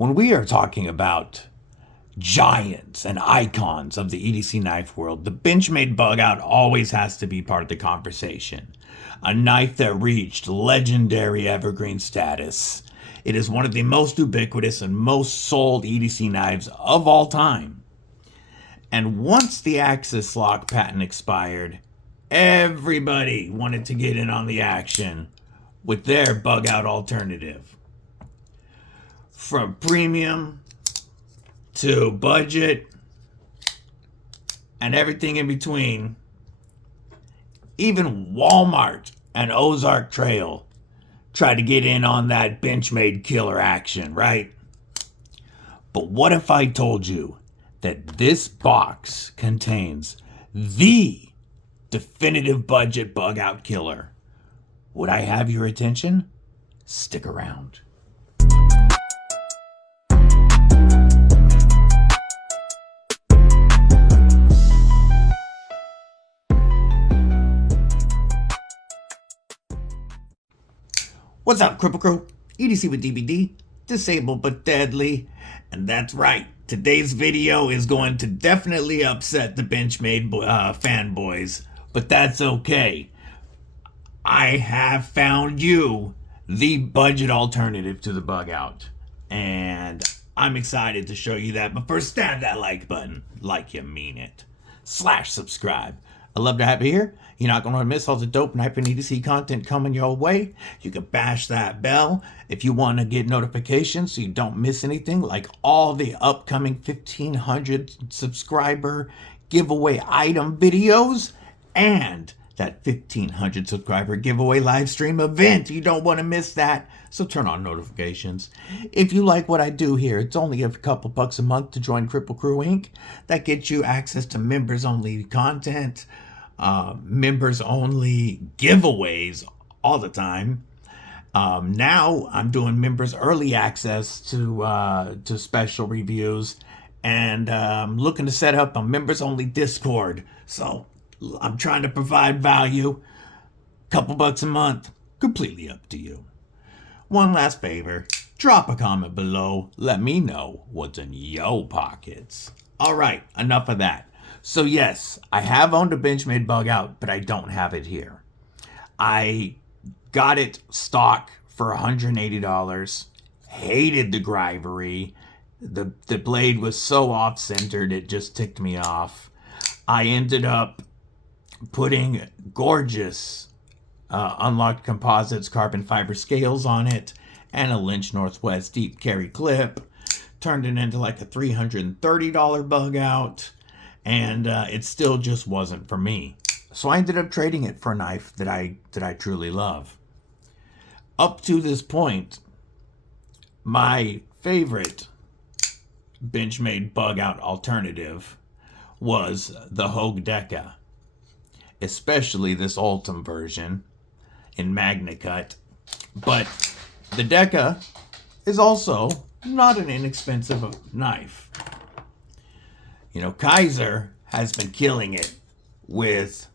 When we are talking about giants and icons of the EDC knife world, the Benchmade Bugout always has to be part of the conversation. A knife that reached legendary evergreen status. It is one of the most ubiquitous and most sold EDC knives of all time. And once the Axis lock patent expired, everybody wanted to get in on the action with their Bugout alternative. From premium to budget and everything in between, even Walmart and Ozark Trail tried to get in on that Benchmade killer action, right? But what if I told you that this box contains the Definitive Budget Bugout Killer? Would I have your attention? Stick around. What's up, Kripple Krew? EDC with DBD, disabled but deadly. And that's right, today's video is going to definitely upset the Benchmade fanboys, but that's okay. I have found you the budget alternative to the Bugout, and I'm excited to show you that. But first, stab that like button like you mean it. /subscribe. I'd love to have you here. You're not going to miss all the dope knife and EDC content coming your way. You can bash that bell if you want to get notifications so you don't miss anything, like all the upcoming 1,500 subscriber giveaway item videos and that 1,500 subscriber giveaway live stream event. You don't want to miss that, so turn on notifications. If you like what I do here, it's only a couple bucks a month to join Kripple Krew Inc. That gets you access to members-only content, members-only giveaways all the time. Now I'm doing members early access to special reviews, and looking to set up a members-only Discord. So I'm trying to provide value. Couple bucks a month, completely up to you. One last favor, drop a comment below. Let me know what's in your pockets. All right, enough of that. So yes, I have owned a Benchmade Bugout, but I don't have it here. I got it stock for $180. Hated the grivery. The blade was so off-centered, it just ticked me off. I ended up putting gorgeous unlocked composites carbon fiber scales on it and a Lynch Northwest deep carry clip. Turned it into like a $330 Bugout, and it still just wasn't for me. So I ended up trading it for a knife that I truly love. Up to this point, my favorite Benchmade Bugout alternative was the Hogue Deca, especially this Ultim version in Magna Cut. But the Deca is also not an inexpensive knife. You know, Kaiser has been killing it with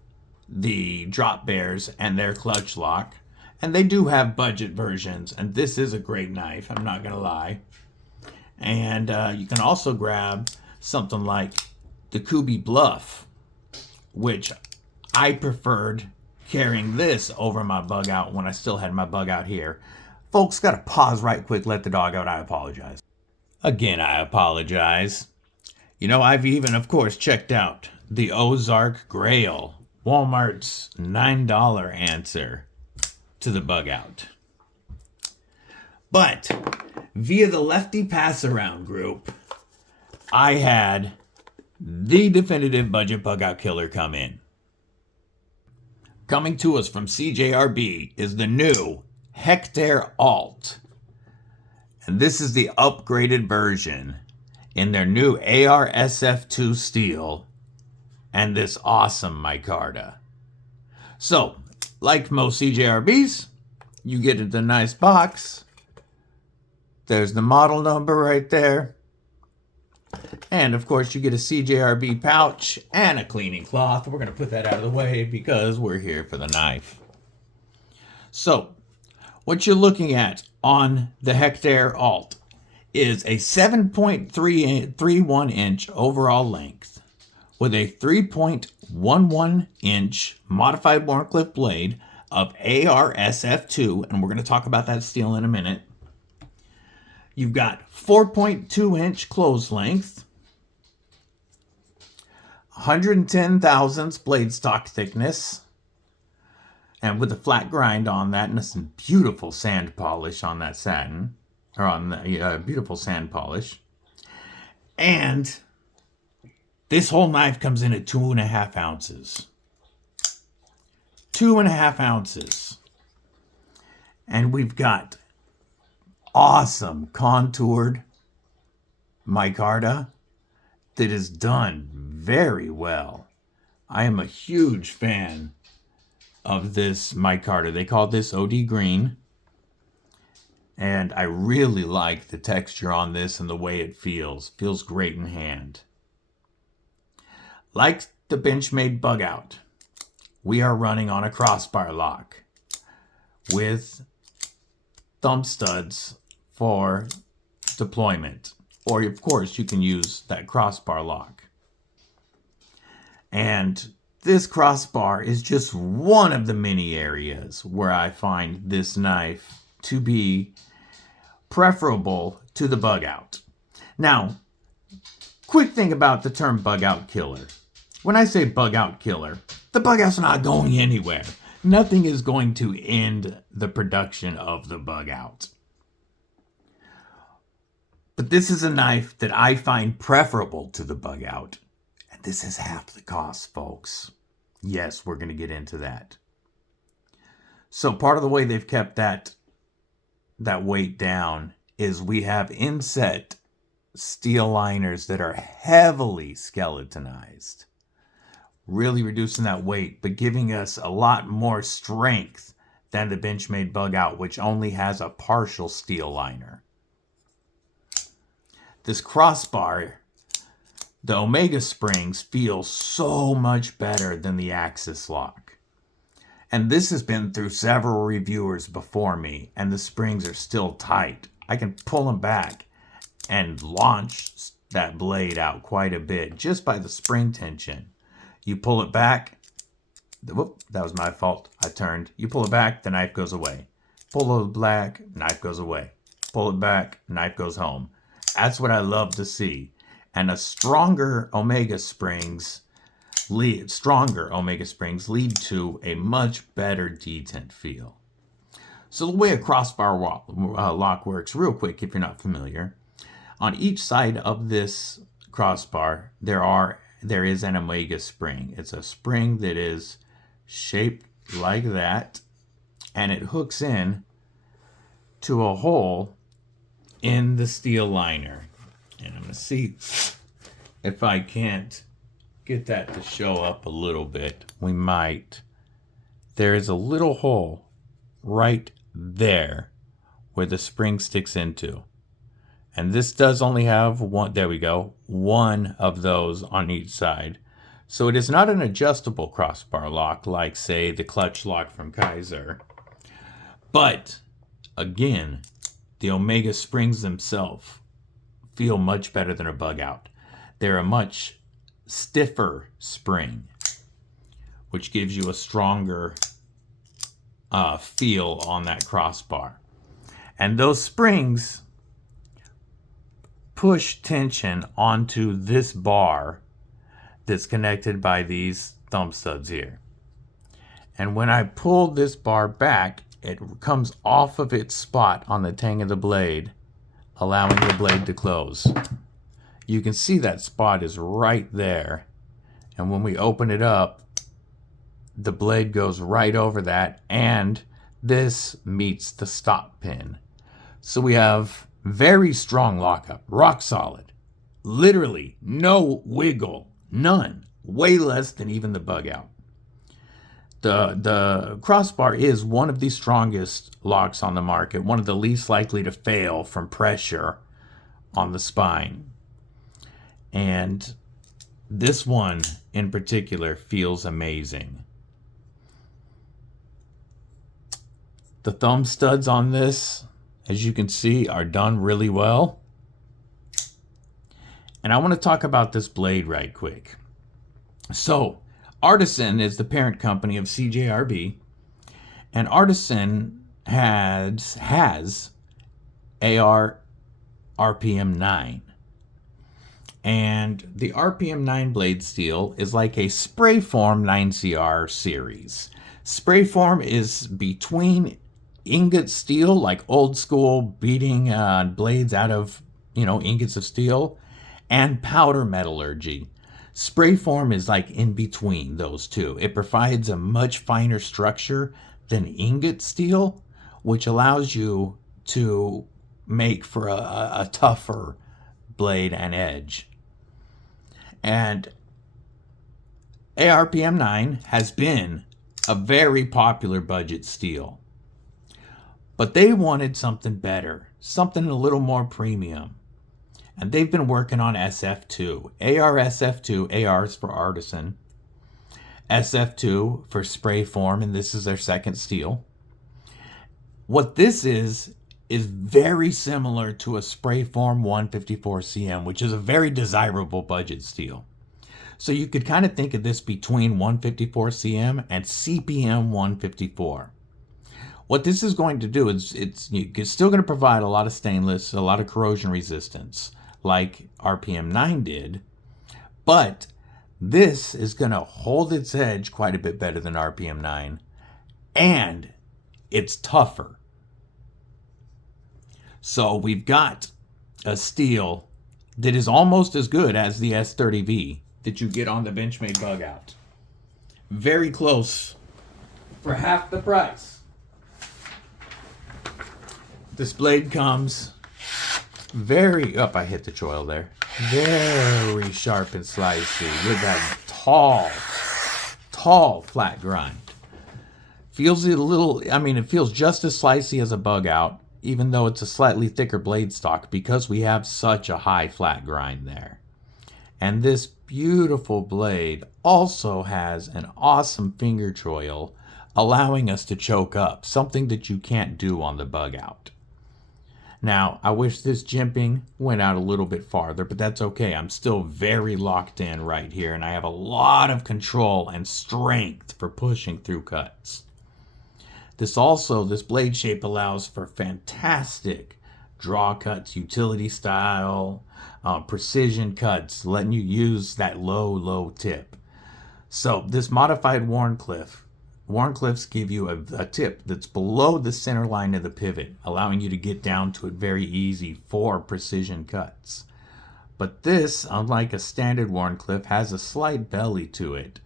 the drop bears and their clutch lock, and they do have budget versions, and this is a great knife, I'm not gonna lie. And you can also grab something like the Kubi Bluff, which I preferred carrying this over my Bugout when I still had my Bugout here. Folks, gotta pause right quick, let the dog out, I apologize. Again, I apologize. You know, I've even, of course, checked out the Ozark Grail, Walmart's $9 answer to the Bugout. But via the Lefty Pass Around group, I had the Definitive Budget Bugout Killer come in. Coming to us from CJRB is the new Hectare Alt. And this is the upgraded version in their new AR-SFII steel and this awesome micarta. So, like most CJRBs, you get the nice box. There's the model number right there. And of course you get a CJRB pouch and a cleaning cloth. We're going to put that out of the way because we're here for the knife. So what you're looking at on the Hectare Alt is a 7.31 inch overall length with a 3.11 inch modified Wharncliffe blade of AR-SFII, and we're going to talk about that steel in a minute. You've got 4.2 inch close length, 110 thousandths blade stock thickness, and with a flat grind on that and some beautiful sand polish on that satin, or on the beautiful sand polish. And this whole knife comes in at 2.5 ounces. 2.5 ounces. And we've got awesome contoured micarta that is done very well. I am a huge fan of this micarta. They call this OD Green. And I really like the texture on this and the way it feels. Feels great in hand. Like the Benchmade Bugout, we are running on a crossbar lock with thumb studs for deployment. Or, of course, you can use that crossbar lock. And this crossbar is just one of the many areas where I find this knife to be preferable to the Bugout. Now, quick thing about the term Bugout killer. When I say Bugout killer, the Bugout's not going anywhere. Nothing is going to end the production of the Bugout. But this is a knife that I find preferable to the Bugout. And this is half the cost, folks. Yes, we're going to get into that. So part of the way they've kept that weight down is we have inset steel liners that are heavily skeletonized. Really reducing that weight, but giving us a lot more strength than the Benchmade Bugout, which only has a partial steel liner. This crossbar, the Omega springs feel so much better than the Axis lock. And this has been through several reviewers before me, and the springs are still tight. I can pull them back and launch that blade out quite a bit just by the spring tension. You pull it back. Whoop, that was my fault. I turned. You pull it back, the knife goes away. Pull it back, knife goes away. Pull it back, knife goes home. That's what I love to see. And a stronger Omega springs lead to a much better detent feel. So the way a crossbar lock works, real quick if you're not familiar, on each side of this crossbar there is an Omega spring. It's a spring that is shaped like that, and it hooks in to a hole in the steel liner. And I'm going to see if I can't get that to show up a little bit. We might. There is a little hole right there where the spring sticks into. And this does only have one, there we go, one of those on each side. So it is not an adjustable crossbar lock like, say, the clutch lock from Kaiser. But, again, the Omega springs themselves feel much better than a Bugout. They're a much stiffer spring, which gives you a stronger feel on that crossbar. And those springs push tension onto this bar that's connected by these thumb studs here. And when I pull this bar back, it comes off of its spot on the tang of the blade, allowing the blade to close. You can see that spot is right there. And when we open it up, the blade goes right over that, and this meets the stop pin. So we have very strong lockup, rock solid. Literally no wiggle, none. Way less than even the Bugout. The crossbar is one of the strongest locks on the market, one of the least likely to fail from pressure on the spine. And this one in particular feels amazing. The thumb studs on this, as you can see, are done really well. And I want to talk about this blade right quick. So, Artisan is the parent company of CJRB, and Artisan has AR RPM 9. And the RPM 9 blade steel is like a spray form 9CR series. Spray form is between ingot steel, like old school beating blades out of, ingots of steel, and powder metallurgy. Spray form is like in between those two. It provides a much finer structure than ingot steel, which allows you to make for a tougher blade and edge. And ARPM 9 has been a very popular budget steel. But they wanted something better, something a little more premium. And they've been working on SF2. AR-SFII, AR is for Artisan. SF2 for spray form, and this is their second steel. What this is very similar to a spray form 154 cm, which is a very desirable budget steel. So you could kind of think of this between 154 cm and CPM 154. What this is going to do is it's still going to provide a lot of stainless, a lot of corrosion resistance, like RPM 9 did, but this is going to hold its edge quite a bit better than RPM 9, and it's tougher. So we've got a steel that is almost as good as the S30V that you get on the Benchmade Bugout. Very close for half the price. This blade comes very, I hit the choil there. Very sharp and slicey with that tall flat grind. Feels a little, it feels just as slicey as a Bugout, even though it's a slightly thicker blade stock because we have such a high flat grind there. And this beautiful blade also has an awesome finger choil, allowing us to choke up, something that you can't do on the Bugout. Now, I wish this jimping went out a little bit farther, but that's okay. I'm still very locked in right here, and I have a lot of control and strength for pushing through cuts. This blade shape allows for fantastic draw cuts, utility style, precision cuts, letting you use that low tip. So this modified Wharncliffes give you a tip that's below the center line of the pivot, allowing you to get down to it very easy for precision cuts. But this, unlike a standard Wharncliffe, has a slight belly to it,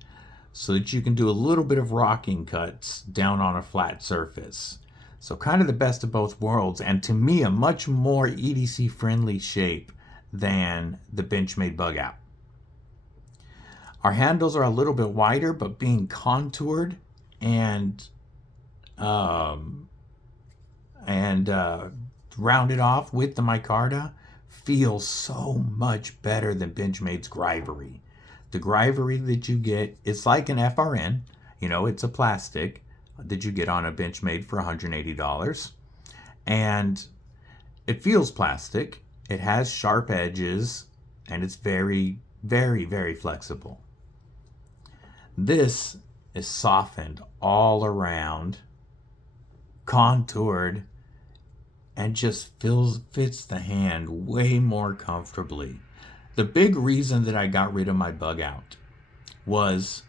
so that you can do a little bit of rocking cuts down on a flat surface. So kind of the best of both worlds, and to me a much more EDC friendly shape than the Benchmade Bugout. Our handles are a little bit wider, but being contoured and rounded off with the micarta feels so much better than Benchmade's Grivery. The Grivery that you get, it's like an FRN, it's a plastic that you get on a Benchmade for $180, and it feels plastic. It has sharp edges, and it's very, very, very flexible. This is softened all around, contoured, and just fits the hand way more comfortably. The big reason that I got rid of my Bugout was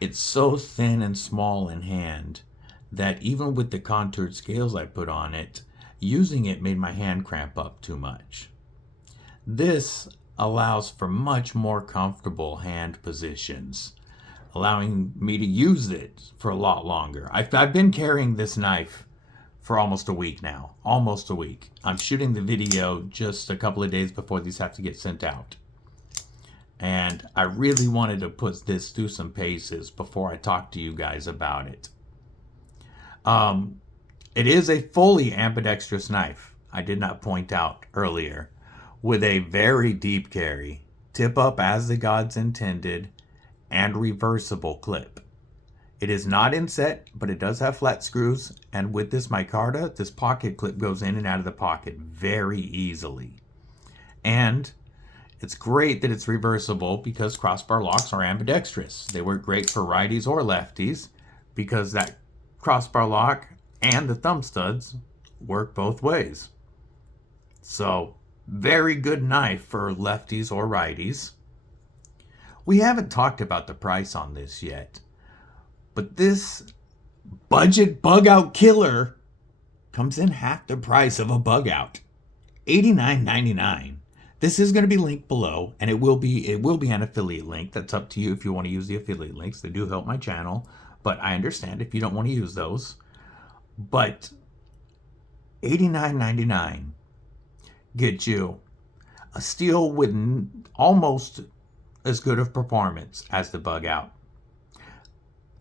it's so thin and small in hand that even with the contoured scales I put on it, using it made my hand cramp up too much. This allows for much more comfortable hand positions, allowing me to use it for a lot longer. I've been carrying this knife for almost a week now. Almost a week. I'm shooting the video just a couple of days before these have to get sent out. And I really wanted to put this through some paces before I talk to you guys about it. It is a fully ambidextrous knife, I did not point out earlier, with a very deep carry, tip up as the gods intended, and reversible clip. It is not inset, but it does have flat screws, and with this micarta, this pocket clip goes in and out of the pocket very easily. And It's great that it's reversible because crossbar locks are ambidextrous. They work great for righties or lefties because that crossbar lock and the thumb studs work both ways. So, very good knife for lefties or righties. We haven't talked about the price on this yet, but this budget bug out killer comes in half the price of a bug out, $89.99. This is going to be linked below, and it will be an affiliate link. That's up to you if you want to use the affiliate links. They do help my channel, but I understand if you don't want to use those. But $89.99 gets you a steel with almost as good of performance as the bug out.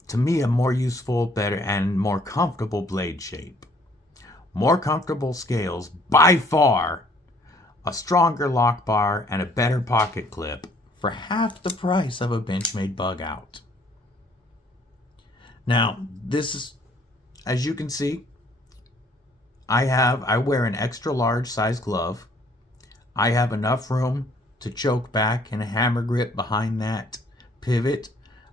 To me, a more useful, better, and more comfortable blade shape. More comfortable scales by far, a stronger lock bar, and a better pocket clip for half the price of a Benchmade bug out. Now, this is, as you can see, I wear an extra large size glove. I have enough room to choke back and a hammer grip behind that pivot.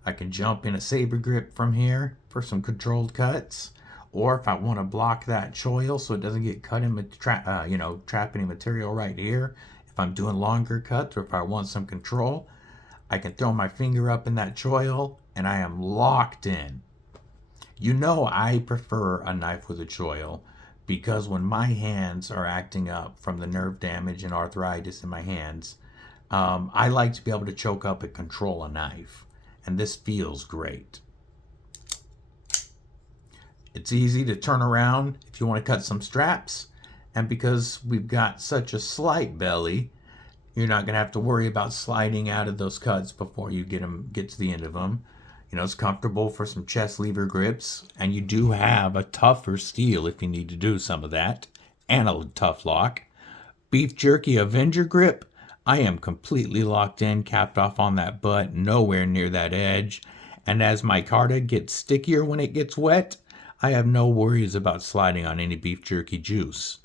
I can jump in a saber grip from here for some controlled cuts, or if I want to block that choil so it doesn't get cut in, trap any material right here. If I'm doing longer cuts, or if I want some control, I can throw my finger up in that choil and I am locked in. You know I prefer a knife with a choil because when my hands are acting up from the nerve damage and arthritis in my hands, I like to be able to choke up and control a knife, and this feels great. It's easy to turn around if you want to cut some straps, and because we've got such a slight belly, you're not going to have to worry about sliding out of those cuts before you get to the end of them. You know, it's comfortable for some chest lever grips, and you do have a tougher steel if you need to do some of that, and a tough lock. Beef Jerky Avenger grip, I am completely locked in, capped off on that butt, nowhere near that edge. And as my Micarta gets stickier when it gets wet, I have no worries about sliding on any beef jerky juice.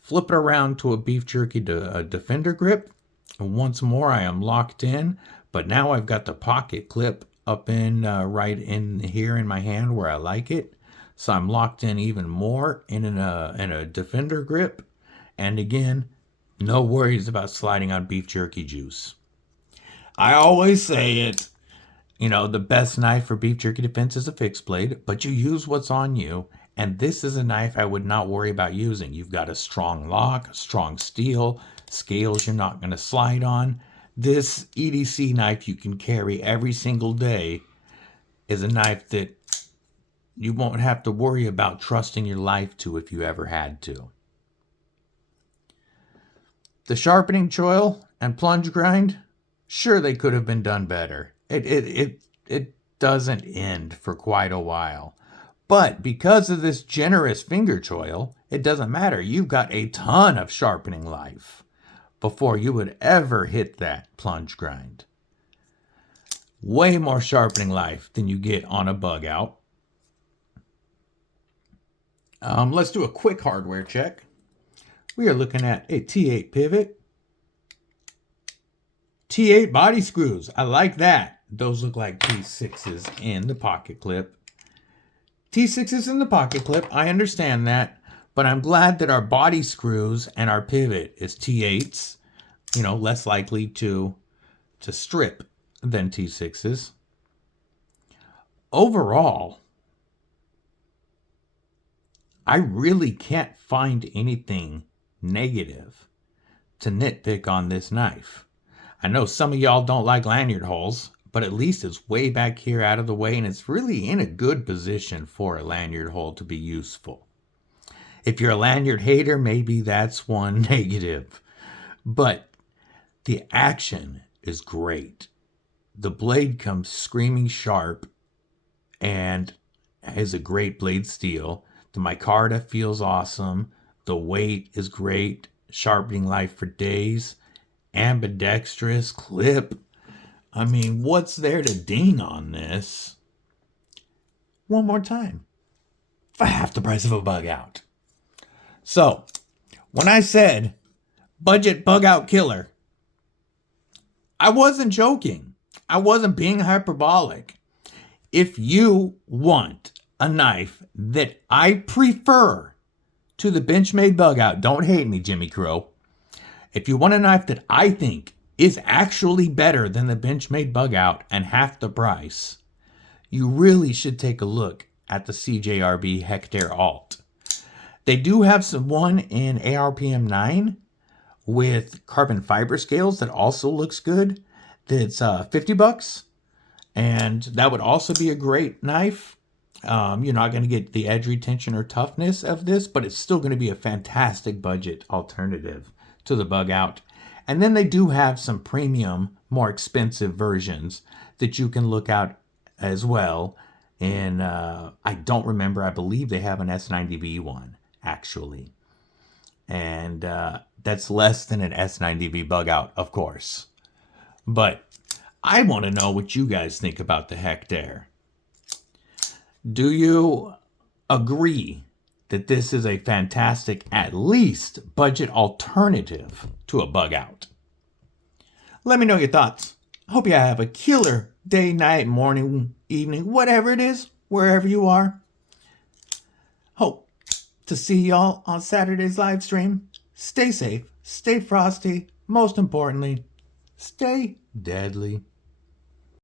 Flip it around to a beef jerky Defender grip. And once more, I am locked in, but now I've got the pocket clip up in right in here in my hand where I like it. So I'm locked in even more in a Defender grip. And again, no worries about sliding on beef jerky juice. I always say it, you know, the best knife for beef jerky defense is a fixed blade, but you use what's on you. And this is a knife I would not worry about using. You've got a strong lock, strong steel, scales you're not going to slide on. This EDC knife you can carry every single day is a knife that you won't have to worry about trusting your life to if you ever had to. The sharpening choil and plunge grind, sure, they could have been done better. It doesn't end for quite a while. But because of this generous finger choil, it doesn't matter. You've got a ton of sharpening life before you would ever hit that plunge grind. Way more sharpening life than you get on a bug out. Let's do a quick hardware check. We are looking at a T8 pivot. T8 body screws. I like that. Those look like T6s in the pocket clip. T6s in the pocket clip. I understand that. But I'm glad that our body screws and our pivot is T8s. You know, less likely to strip than T6s. Overall, I really can't find anything negative to nitpick on this knife. I know some of y'all don't like lanyard holes, but at least it's way back here out of the way, and it's really in a good position for a lanyard hole to be useful. If you're a lanyard hater, maybe that's one negative. But the action is great. The blade comes screaming sharp and is a great blade steel. The Micarta feels awesome. The weight is great. Sharpening life for days. Ambidextrous clip. I mean, what's there to ding on this? One more time. For half the price of a bug out. So, when I said budget bug out killer, I wasn't joking. I wasn't being hyperbolic. If you want a knife that I prefer to the Benchmade Bugout, don't hate me, Jimmy Crow. If you want a knife that I think is actually better than the Benchmade Bugout and half the price, you really should take a look at the CJRB Hectare Alt. They do have one in ARPM9 with carbon fiber scales that also looks good. That's $50, and that would also be a great knife. You're not going to get the edge retention or toughness of this, but it's still going to be a fantastic budget alternative to the Bugout. And then they do have some premium, more expensive versions that you can look at as well. And I don't remember, I believe they have an S90V one, actually. And that's less than an S90V Bugout, of course. But I want to know what you guys think about the Hectare. Do you agree that this is a fantastic, at least, budget alternative to a Bugout? Let me know your thoughts. I hope you have a killer day, night, morning, evening, whatever it is, wherever you are. Hope to see y'all on Saturday's live stream. Stay safe, stay frosty, most importantly, stay deadly.